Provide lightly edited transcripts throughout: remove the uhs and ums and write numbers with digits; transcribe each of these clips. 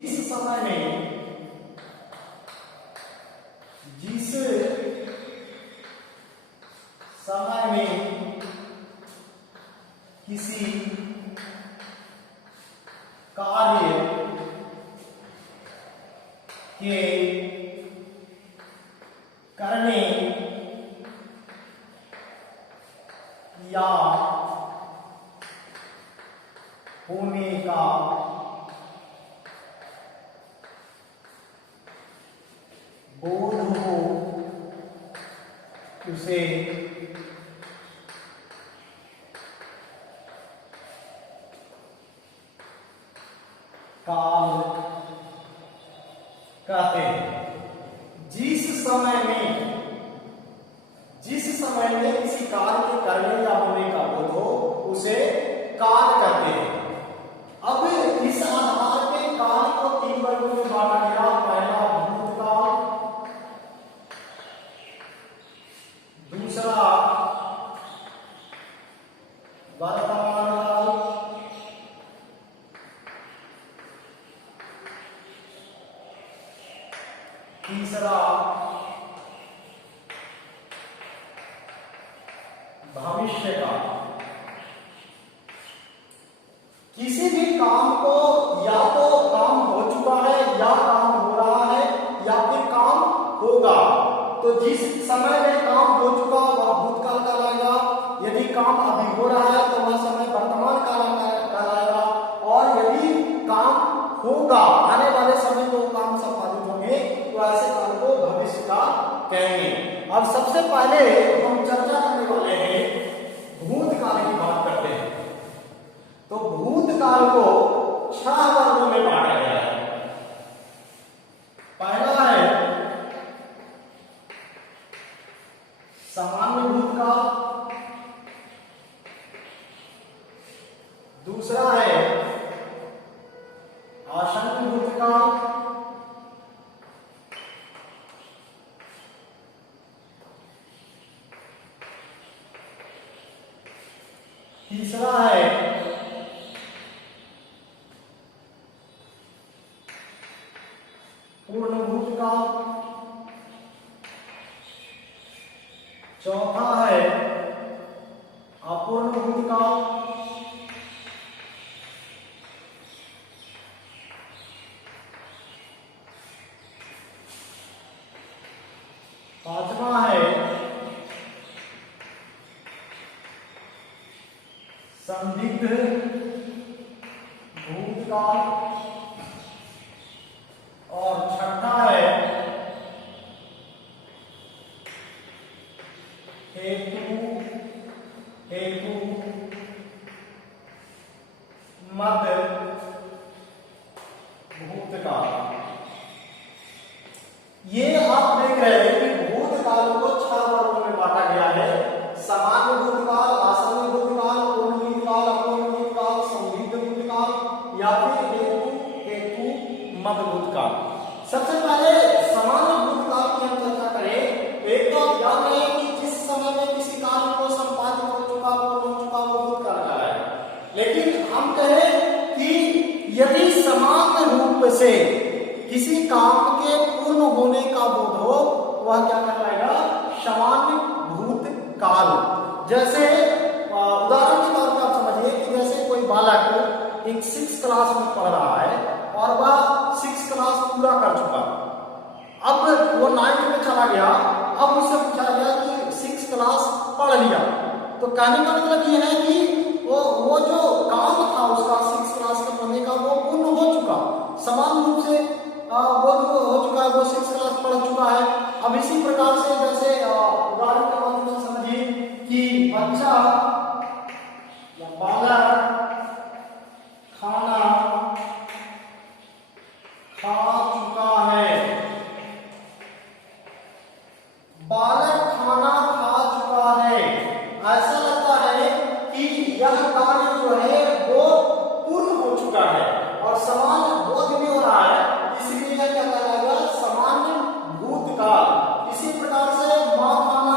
इस समय में जिस समय में किसी कार्य के करने या होने का बोध हो उसे काल कहते हैं। जिस समय में किसी कार्य के करने या होने का बोध हो उसे काल कहते हैं। अब इस आधार पे काल को तीन वर्गों में बांटा गया। पहला भूतकाल, दूसरा वर्तमान काल, तीसरा भविष्य काल। किसी भी काम को या तो काम हो चुका है या काम हो रहा है या फिर काम होगा, तो जिस समय में काम हो चुका वह भूतकाल कहलाएगा। यदि काम अभी हो रहा है तो वह समय वर्तमान काल कहलाएगा। और यदि काम होगा आने वाले समय में वो काम संपादित होंगे तो ऐसे काल को भविष्य काल कहेंगे। अब सबसे पहले हम चर्चा करने वाले हैं भूतकाल की बात करते हैं। तो भूतकाल को 6 वर्गों में बांटा गया है। पहला है सामान्य भूतकाल, दूसरा है आशंक भूतकाल, तीसरा है पूर्ण भूतकाल, चौथा है अपूर्ण भूतकाल, पांचवा है संदिग्ध भूतकाल और छठा है हेतु मध्य भूतकाल। ये आप देख रहे हैं कि भूतकाल को 6 वर्गों में बांटा गया है। सामान्य भूतकाल, आसन्न भूतकाल, पूर्ण भूतकाल, अपूर्ण भूतकाल, संदिग्ध भूतकाल या फिर हेतु मध्य भूतकाल। सबसे पहले सामान्य भूतकाल की हम चर्चा करें। एक तो आप जान रहे हैं कि जिस समय में किसी कार्य को संपादित हो चुका वो भूतकाल कहलाएगा। लेकिन हम कहें कि यदि समान रूप से किसी काम के पूर्ण होने का बोध हो वह क्या कहलाएगा? सामान्य भूतकाल। जैसे उदाहरण के तौर पर आप समझिए कि जैसे कोई बालक एक 6 क्लास में पढ़ रहा है और वह 6 क्लास पूरा कर चुका, अब वो 9th में चला गया। अब उससे पूछा गया कि 6 क्लास पढ़ लिया, तो कहने का मतलब ये है कि वो जो काम था उसका 6 क्लास का पढ़ने का वो पूर्ण हो चुका, समान रूप से वो हो चुका है, वो 6 क्लास पढ़ चुका है। अब इसी प्रकार से जैसे उदाहरण के माध्यम से समझिए कि बच्चा या बालक खाना खा चुका है। बालक खाना खा चुका है, ऐसा लगता है कि यह कार्य जो है वो पूर्ण हो चुका है और समान बोध भी हो रहा है, इसलिए यह क्या कहलाएगा? सामान्य भूतकाल। इसी प्रकार से मां खाना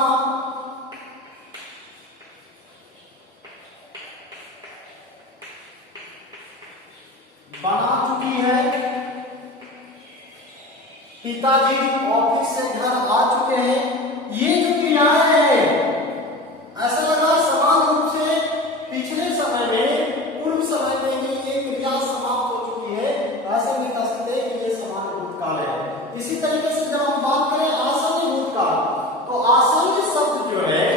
बना चुकी है, पिताजी ऑफिस से घर आ चुके हैं, ये जो क्रियाएं हैं ऐसा लगा समान रूप से पिछले समय में, पूर्व समय में ही ये क्रिया समाप्त हो चुकी है, ऐसे नहीं कह सकते कि ये समान भूतकाल है। इसी तरीके से जब हम बात करें आसन्न भूतकाल, तो आसन्न शब्द जो है,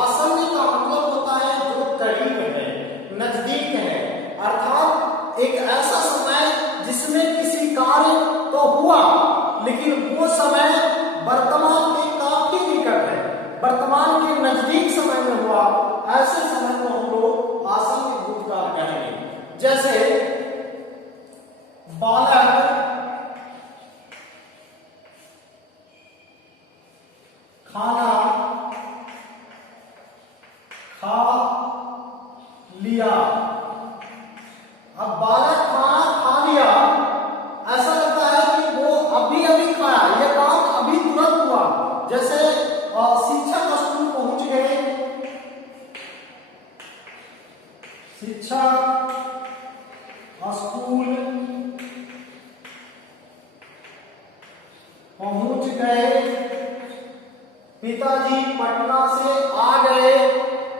आसन्न का मतलब होता है जो करीब है, नजदीक है, अर्थात एक ऐसा समय जिसमें किसी कार्य तो हुआ लेकिन वो समय वर्तमान के काफी निकट है, वर्तमान के नजदीक समय में हुआ, ऐसे समय को हम लोग आसन्न भूतकाल कहेंगे। जैसे बालक खाना खा लिया। अब बालक खाना खा लिया, ऐसा लगता है कि वो अभी अभी खाया, ये काम अभी तुरंत हुआ। जैसे शिक्षक स्कूल पहुंच गए, शिक्षक स्कूल पहुंच गए, पिताजी पटना से आ गए।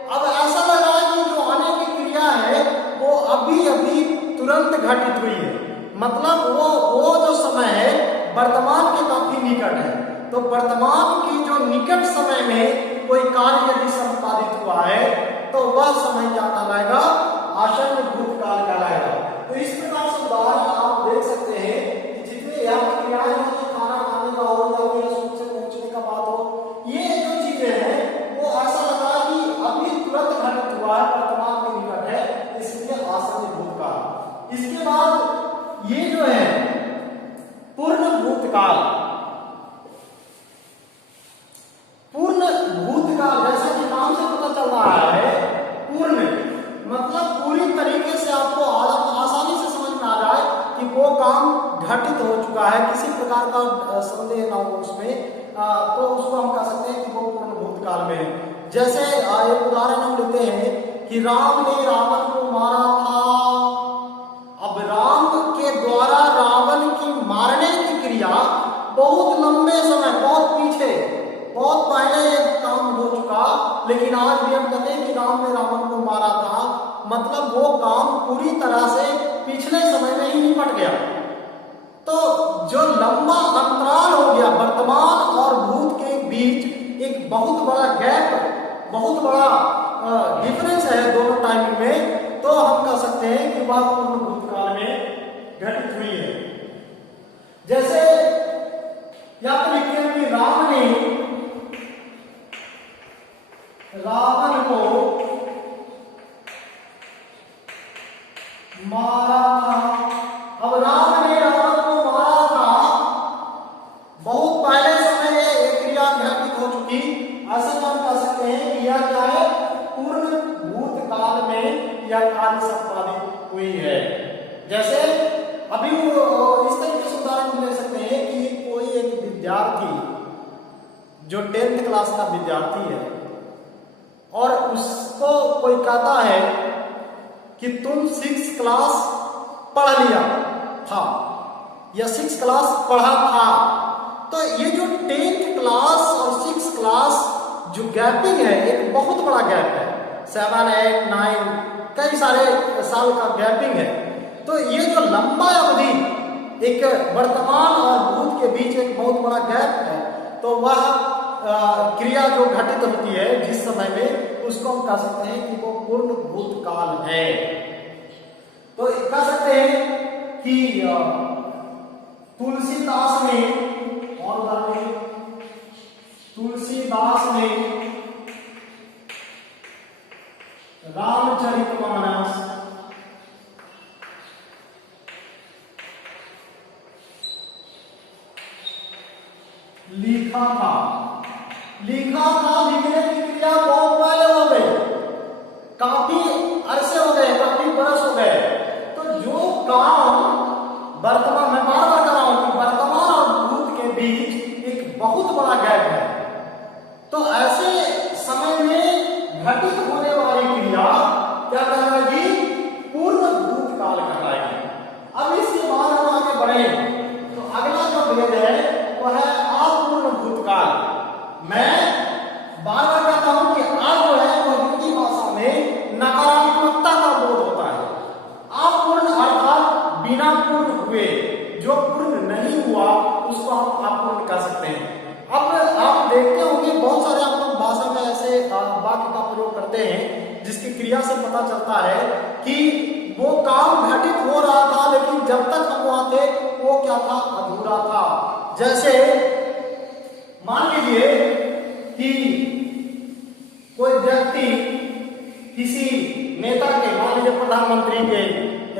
अब ऐसा लग रहा है कि जो आने की क्रिया है वो अभी अभी तुरंत घटित हुई है, मतलब वो जो समय है वर्तमान के काफी निकट है। तो वर्तमान की जो निकट समय में कोई कार्य यदि संपादित हुआ है तो वह समय क्या कहलाएगा? आसन्न भूतकाल कहलाएगा। तो इस प्रकार से उदाहरण आप देख सकते हैं कि जितने यहाँ की क्रियाएं हैं, खाना खाने का हो या फिर स्कूल से पहुंचने का बात हो, ये जो चीजें हैं वो ऐसा लगा कि अभी तुरंत घटित हुआ है, वर्तमान में निकट है, इसलिए आसन्न भूतकाल। इसके बाद ये जो है पूर्ण भूतकाल, पूर्ण भूतकाल जैसा कि नाम से पता चल रहा है, पूर्ण मतलब पूरी तरीके से आपको आसानी से समझ में आ जाए कि वो काम घटित हो चुका है, किसी प्रकार का संदेह ना हो उसमें, तो उसको हम कह सकते हैं कि वो पूर्ण भूतकाल में है। जैसे एक उदाहरण हम लेते हैं कि राम ने रावण को मारा था। अब राम के द्वारा रावण की मारने की क्रिया बहुत लंबे समय, बहुत पीछे, बहुत पहले एक काम हो चुका, लेकिन आज भी हम कहते हैं कि राम ने रावण को मारा था, मतलब वो काम पूरी तरह से पिछले समय में ही निपट गया। तो जो लंबा अंतराल हो गया वर्तमान और भूत के बीच, एक बहुत बड़ा गैप, बहुत बड़ा डिफरेंस है दोनों टाइम में, तो हम कह सकते हैं कि वह पूर्ण भूतकाल में घटित हुई है। जैसे यहाँ पर लिखते हैं कि राम ने रावण को मारा था। अब राम ने रावण को मारा था, बहुत पहले समय एक क्रिया घटित हो चुकी, ऐसा हम कह सकते हैं कि यह क्या है? पूर्ण भूतकाल में यह कार्य संपादित हुई है। जैसे अभी इस तरीके से उदाहरण ले सकते हैं कि कोई एक विद्यार्थी जो 10th क्लास का विद्यार्थी है और उसको कोई कहता है कि तुम 6th क्लास पढ़ लिया था या 6th क्लास पढ़ा था, तो ये जो 10th क्लास और 6th क्लास जो गैपिंग है, एक बहुत बड़ा गैप है, 7, 8, 9 कई सारे साल का गैपिंग है। तो ये जो लंबा अवधि, एक वर्तमान और भूत के बीच एक बहुत बड़ा गैप है, तो वह क्रिया जो घटित होती है जिस समय में, उसको हम कह सकते हैं कि वो पूर्ण भूतकाल है। तो कह सकते हैं कि तुलसीदास ने, और तुलसीदास ने रामचरितमानस लिखा था। लिखने की क्रिया बहुत पहले हो गई, काफी अरसे हो गए, काफी बरस हो गए। तो जो काम वर्तमान में, बार बार कर रहा हूं कि वर्तमान और भूत के बीच एक बहुत बड़ा गैप है, तो ऐसे समय में घटित होने वाली क्रिया क्या कहलाएगी? पूर्ण भूतकाल कहलाएगी। अब इसके बाद हम आगे बढ़े तो अगला जो भेद है कि वो काम घटित हो रहा था, लेकिन जब तक हम वहां थे वो क्या था, अधूरा था। जैसे मान लीजिए कि कोई व्यक्ति किसी नेता के, मान लीजिए प्रधानमंत्री के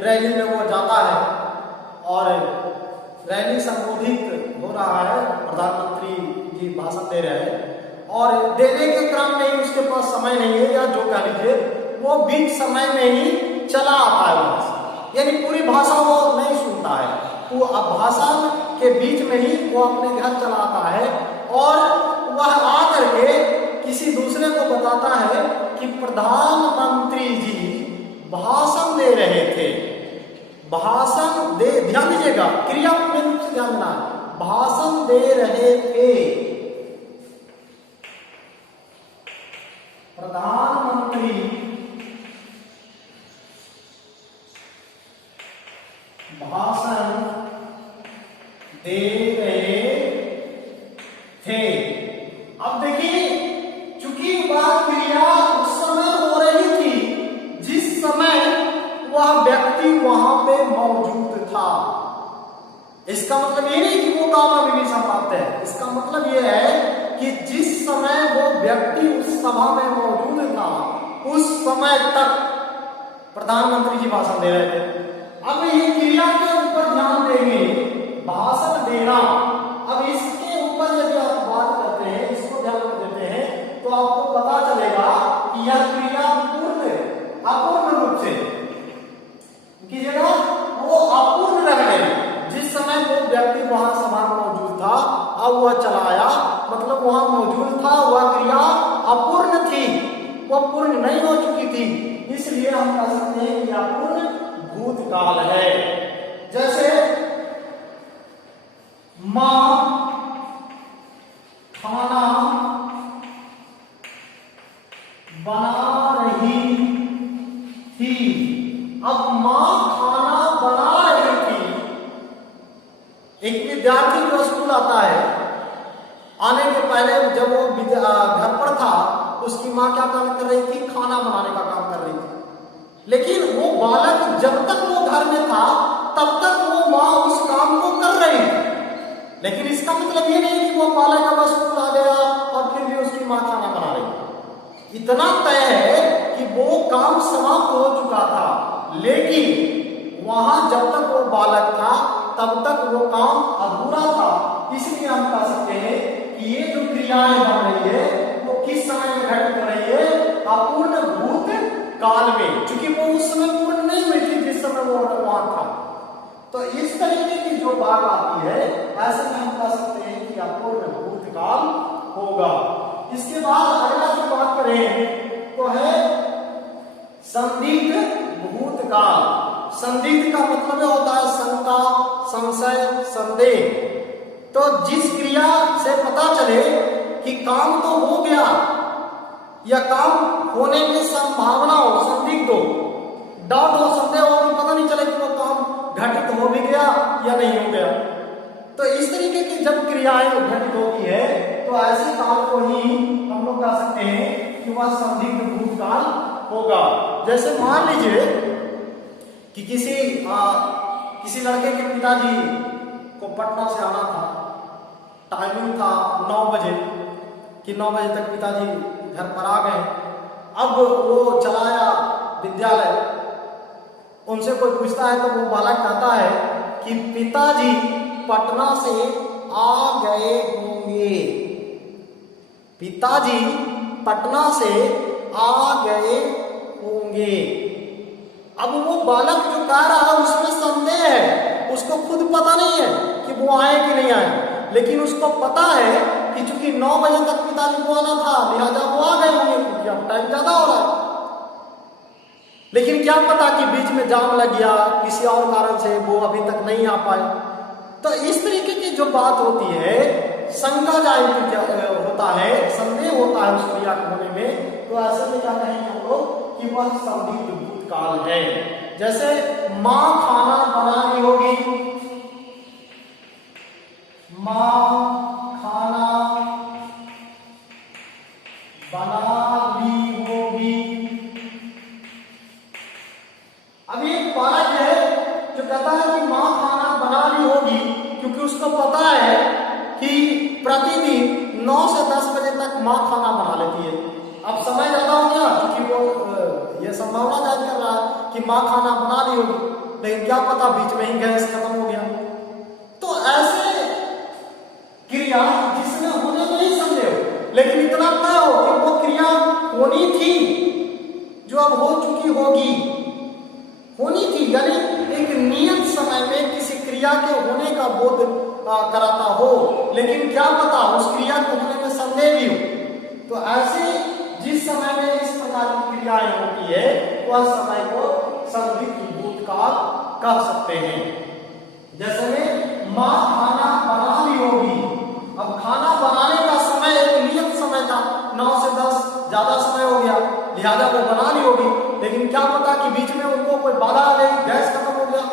रैली में वो जाता है और रैली संबोधित हो रहा है, प्रधानमंत्री जी भाषण दे रहे हैं और देने के क्रम में ही उसके पास समय नहीं है, या जो कह लीजिए वो बीच समय में ही चला आता है वहां से, यानी पूरी भाषा वो नहीं सुनता है, वो भाषण के बीच में ही वो अपने घर चला आता है और वह आकर के किसी दूसरे को बताता है कि प्रधानमंत्री जी भाषण दे रहे थे। भाषण दे, ध्यान दीजिएगा, क्रिया में रूप से ध्यान देना, भाषण दे रहे थे प्रधानमंत्री, भाषण दे रहे थे। अब देखिए, चूंकि वह क्रिया उस समय हो रही थी जिस समय वह व्यक्ति वहां पे मौजूद था। इसका मतलब ये नहीं कि वो काम अभी भी समाप्त है, इसका मतलब ये है कि जिस समय वो व्यक्ति उस सभा में मौजूद था उस समय तक प्रधानमंत्री जी भाषण दे रहे थे। अब ये क्रिया के ऊपर ध्यान देंगे, भाषण देना। अब इसके ऊपर यदि आप बात करते हैं, इसको ध्यान में देते हैं, तो आपको पता चलेगा कि यह क्रिया अपूर्ण रूप से की जगह वो अपूर्ण रह गई। जिस समय वो व्यक्ति वहां सभा में मौजूद था, अब वह चला आया, मतलब वहां मौजूद था, वह क्रिया अपूर्ण थी, वह पूर्ण नहीं हो चुकी थी, इसलिए हम कह सकते हैं कि अपूर्ण भूतकाल है। जैसे मां खाना बना रही थी। अब मां खाना बना रही थी, एक विद्यार्थी जो स्कूल आता है, आने के पहले जब वो घर पर था, उसकी मां क्या काम कर रही थी, खाना बनाने का काम कर रही थी। लेकिन वो बालक जब तक वो घर में था तब तक वो मां उस काम को कर रही थी, लेकिन इसका मतलब ये नहीं कि वो बालक अब स्कूल आ गया और फिर भी उसकी मां खाना बना रही। इतना तय है कि वो काम समाप्त हो चुका था, लेकिन वहां जब तक वो बालक था तब तक वो काम अधूरा था। इसलिए हम कह सकते हैं कि ये जो क्रियाएं बन रही है वो किस समय में घटित हो रही है, अपूर्ण भूत काल में, क्योंकि वो उस समय पूर्ण नहीं हुई थी जिस समय वो वहां था। तो इस तरीके की जो बात आती है, ऐसे में हम कह सकते हैं कि अपूर्ण भूतकाल होगा। इसके बाद अगला जो बात करें तो है संदिग्ध भूतकाल। संदिग्ध का मतलब होता है शंका, संशय, संदेह। तो जिस क्रिया से पता चले कि काम तो हो गया या काम होने की संभावना हो, संदिग्ध हो, डाउट हो, संदेह हो, कि पता नहीं चले कि वो काम घटित हो भी गया या नहीं हो गया। तो इस तरीके की जब क्रियाएं घटित होती है तो ऐसे काल को ही हम लोग कह सकते हैं कि वह संदिग्ध भूतकाल होगा। जैसे मान लीजिए कि किसी लड़के के पिताजी को पटना से आना था, टाइमिंग था 9 बजे, कि 9 बजे तक पिताजी घर पर आ गए। अब वो चला आया विद्यालय, उनसे कोई पूछता है तो वो बालक कहता है कि पिताजी पटना से आ गए होंगे, पिताजी पटना से आ गए होंगे। अब वो बालक जो कह रहा है उसमें संदेह है, उसको खुद पता नहीं है कि वो आए कि नहीं आए, लेकिन उसको पता है कि चूंकि 9 बजे तक पिताजी को आना था, लिहाजा वो आ गए होंगे क्योंकि अब टाइम ज्यादा हो रहा है। लेकिन क्या पता कि बीच में जाम लग गया, किसी और कारण से वो अभी तक नहीं आ पाए। तो इस तरीके की जो बात होती है, शंका जाहिर होता है, संदेह होता है उस क्रिया होने में, तो ऐसे में क्या कहेंगे हम लोग कि वह संदिग्ध भूतकाल है। जैसे मां खाना बना रही होगी, मां खाना बना ली होगी, अब ये बालक है जो कहता है कि माँ खाना बना ली होगी, क्योंकि उसको पता है कि प्रतिदिन 9 से 10 बजे तक माँ खाना बना लेती है। अब समय ज्यादा हो गया, क्योंकि वो ये संभावना जाहिर कर रहा है कि माँ खाना बना ली होगी, लेकिन क्या पता बीच में ही गैस खत्म हो गया। तो ऐसे क्रिया जिसमें होने में नहीं संदेह हो, लेकिन इतना तय हो कि वो क्रिया होनी थी, जो अब हो चुकी होगी, होनी थी, यानी एक नियत समय में किसी क्रिया के होने का बोध कराता हो, लेकिन क्या पता उस क्रिया को होने में संदेह भी हो। तो ऐसे जिस समय में इस प्रकार की क्रियाएं होती है, वह समय को संदिग्ध भूतकाल कह सकते हैं। जैसे में माँ खाना बना ली होगी, अब खाना बनाने का समय एक नियत समय था, 9 से 10 ज्यादा समय हो गया, लिहाजा वो बना ली होगी, लेकिन क्या पता कि बीच में उनको कोई बाधा आ गई, गैस खत्म हो गया,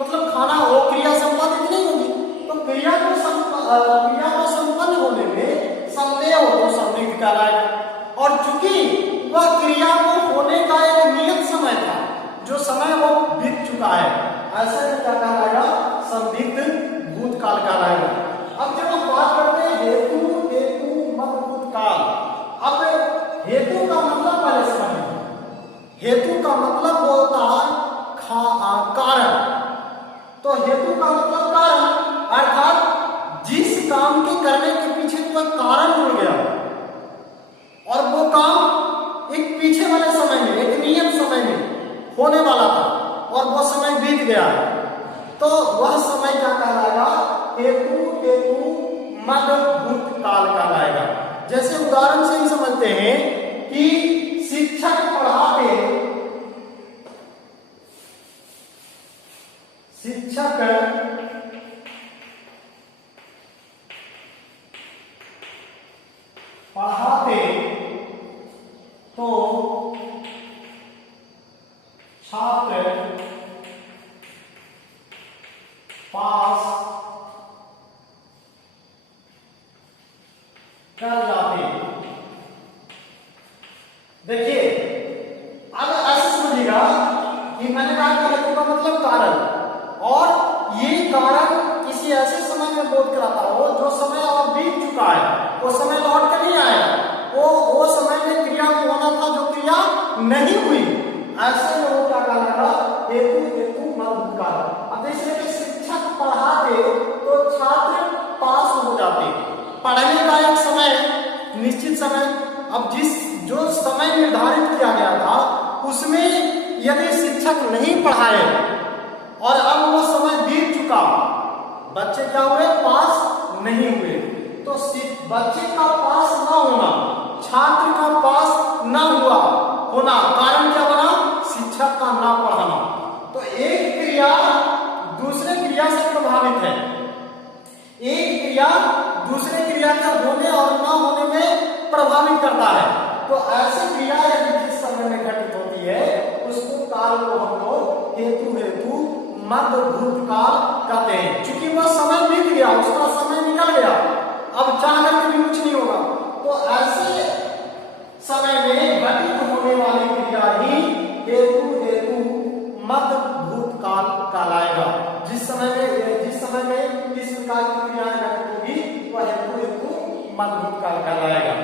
मतलब खाना वो क्रिया संपादित नहीं होगी। तो क्रिया को संपन्न होने में संदेह हो तो संदिग्ध कहलाएगा। और चूंकि वह क्रिया को होने का एक नियत समय था, जो समय वो बीत चुका है, ऐसे में क्या कहलाएगा? संदिग्ध भूतकाल कहलाएगा। अब जब हम बात करते हैं हेतु मत भूतकाल, अब हेतु का मतलब पहले समझिए। हेतु का मतलब होता है कारण। तो हेतु का मतलब कारण, अर्थात जिस काम के करने के पीछे कोई कारण जुड़ गया और वो काम एक पीछे वाले समय में, एक नियत समय में होने वाला था और वो समय बीत गया है, तो वह समय क्या कहलाएगा? हेतु मत भूतकाल कहलाएगा। जैसे उदाहरण से ही समझते हैं कि शिक्षक पढ़ाते तो छात्र पास कर जाते। देखिए, अब ऐसे समझिएगा कि मैंने कहा कि हेतु का मतलब कारण, और ये कारण किसी ऐसे समय में बोध कराता हो जो समय अब बीत चुका है, वो समय लौट कर नहीं आएगा, वो समय में क्रिया को होना था जो क्रिया नहीं हुई, ऐसे में वो क्या कहलाएगा? हेतु मत भूतकाल। अब देखिए कि शिक्षक पढ़ाते तो छात्र पास हो जाते। पढ़ने का एक समय, निश्चित समय, अब जो समय निर्धारित किया गया था उसमें यदि शिक्षक नहीं पढ़ाए और अब वो समय बीत चुका, बच्चे क्या हुए? पास नहीं हुए। तो बच्चे का पास ना होना, छात्र का पास ना होना, कारण क्या बना? शिक्षक का ना पढ़ाना। तो एक क्रिया दूसरे क्रिया से प्रभावित है, एक क्रिया दूसरे क्रिया के होने और ना होने में प्रभावित करता है। तो ऐसी क्रिया यदि जिस समय में घटित होती है उसको काल को हम लोग हेतु मत भूतकाल कहते हैं। चूंकि वह समय बीत गया, उसका समय निकल गया, अब चाह करके भी कुछ नहीं होगा, तो ऐसे समय में घटित होने वाली क्रिया ही हेतु मत भूतकाल कहलाएगा। जिस समय में इस प्रकार की क्रियाएं घटित होगी वह हेतु मत भूतकाल कहलाएगा।